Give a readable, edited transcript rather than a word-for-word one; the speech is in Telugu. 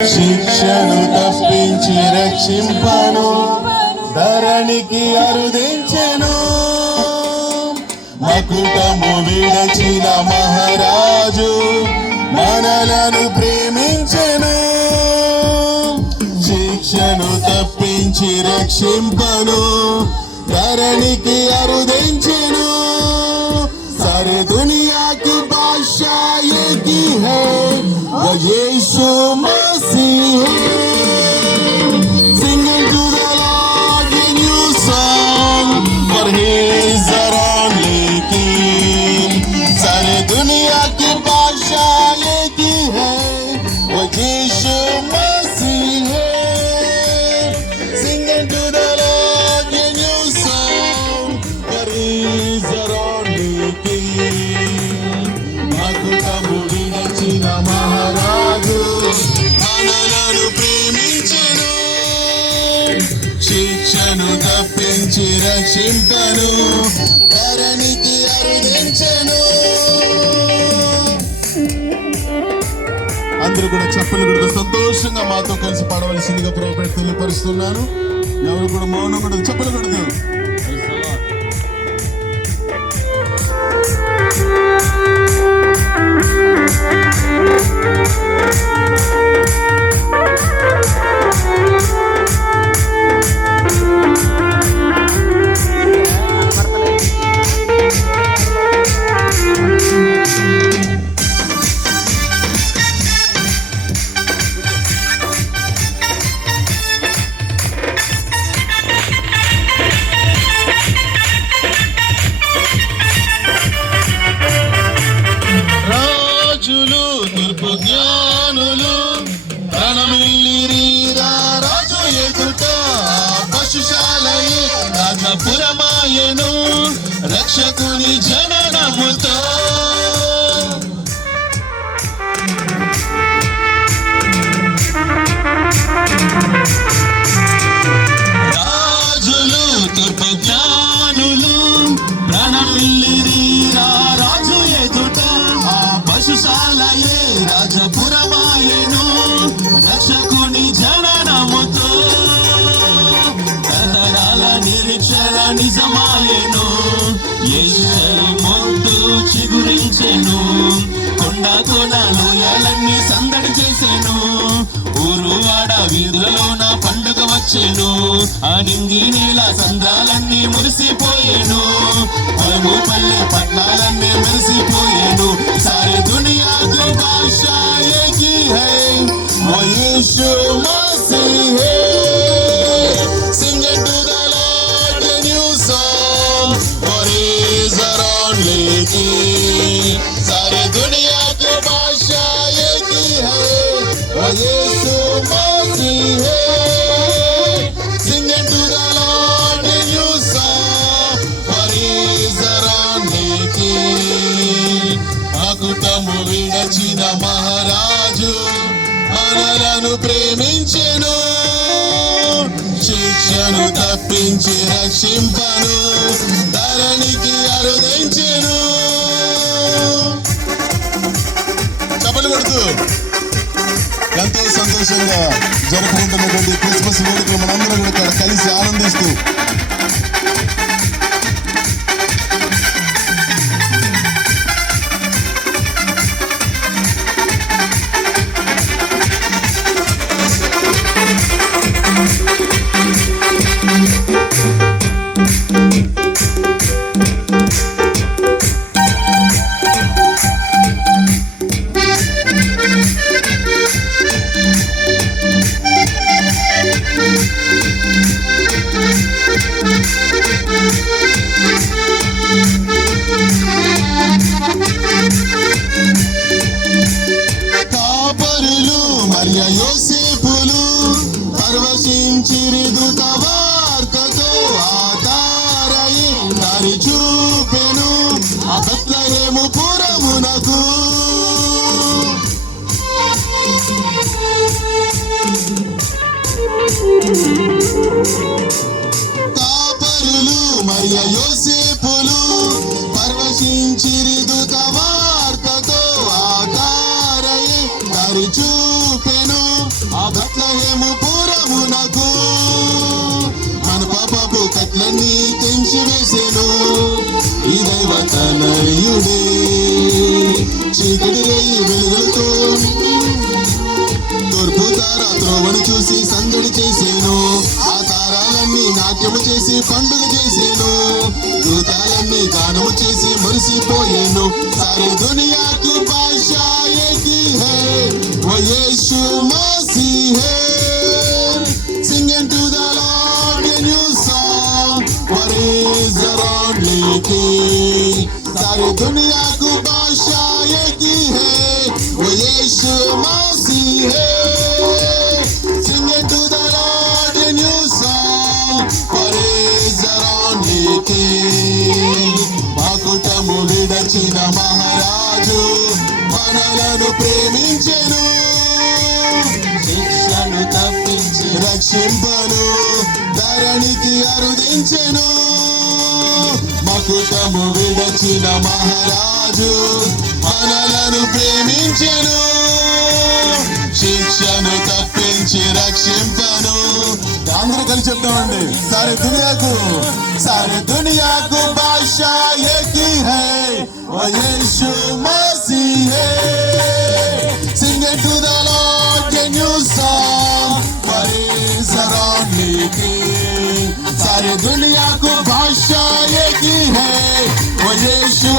శిక్షను తప్పించి రక్షింపను, ధరణికి అరుదించెను. మకుటము విడచిన మహారాజు మనలను ప్రేమించెను. శిక్షను తప్పించి రక్షింపను, ధరణికి అరుదించెను. सारे दुनिया की बादशाह एक ही है, वो यीशु मसीह है. Singing to the Lord a new song, for He is our only King. सारे दुनिया की बादशाह एक ही है, वो यीशु मसीह है. Singing to the Lord a new song, for He is our మహారాజు మనలను ప్రేమించెను. శిక్షను తప్పించి రక్షింపను, ధరణికి అరుదించెను. అందరూ కూడా చప్పలు కూడా సంతోషంగా మాతో కలిసి పాడవలసిందిగా ప్రభువు తెలియపరుస్తున్నాను. ఎవరు కూడా మౌనం కూడా చప్పలు కొడుతూ జ్ఞానులు రణమిల్లిరి రాజు ఎదుట పశుశాలయే రాజపురమాయెను రక్షకుని జననముతో. రాజులు తూర్పు జ్ఞానులు రణమిల్లిరి రాజు ఎదుట పశుశాలయే రాజపురమాయెను రక్షకుని జననముతో. తరతరాల నిరీక్షణ నిజమాయెను, యేషయి మొద్దు చిగురించెను. కొండ కోన లోయలన్నీ సందడి చేసెను, ఊరువాడ వీధులలో నా పండుగ వచ్చెను. ఆ నింగి నీల సంద్రాలన్నీ మురిసిపోయేను, పొలము పల్లె పట్నాలన్నీ మెరిసిపోయేను. సారే దునియా की बादशाह एक ही है, वो यीशु मसीह है. Singing to the Lord a new song, for He is our only King. सारे दुनिया की बादशाह एक ही है, वो यीशु मसीह है. Singing to the Lord a new song, for He is our only King. మకుటము విడచిన మహారాజు మనలను ప్రేమించెను. శిక్షను తప్పించి రక్షింపను, ధరణికి అరుదించెను. చప్పలు కొడుతూ ఎంతో సంతోషంగా జరుపుకుంటున్నటువంటి క్రిస్మస్ వేడుకలు మనందరం కూడా కలిసి ఆనందిస్తూ యోసేపులు పరవశించిరి దూత వార్తతో. ఆతారయి దారి చూపెను ఆ బెత్లెహేము పురమునకు. కాపరులు మరియ యోసేపులు పరవశించిరి దూత వార్తతో. ఆతారయి దారి చూపెను ఆ నజరేయుడే చీకటి రేయి వెలుగులతో తూర్పు తార త్రోవను చూసి సందడి చేసేను. ఆ తారాలన్నీ నాట్యము చేసి పండుగ చేసేను. దూతాలన్నీ గానము చేసి మురిసిపోయేను. సారే దునియాకు బాషా ఏకీ హై वो यीशु मसीह है. Singing to the Lord a new song, what is around लेके सारी दुनिया को बादशाह एक ही है वो यीशु मसीह है. Singing to the Lord a new song, what is around लेके మాకుటము విడచిన మహారాజు మనలను ప్రేమించెను. శిక్షను తప్పించి రక్షింపను ధరణికి అరుదించెను. మకుటము విడచిన మహారాజు మనలను ప్రేమించెను. శిక్షను తప్పించి రక్షింపను. అందరూ కలిసి చెప్తామండి. సారే దునియాకు బాషా ఏకీ హై वो यीशु मसीह है. Singing to the Lord a new song, what is around लेके सारी दुनिया को बादशाह एक ही है वो यीशु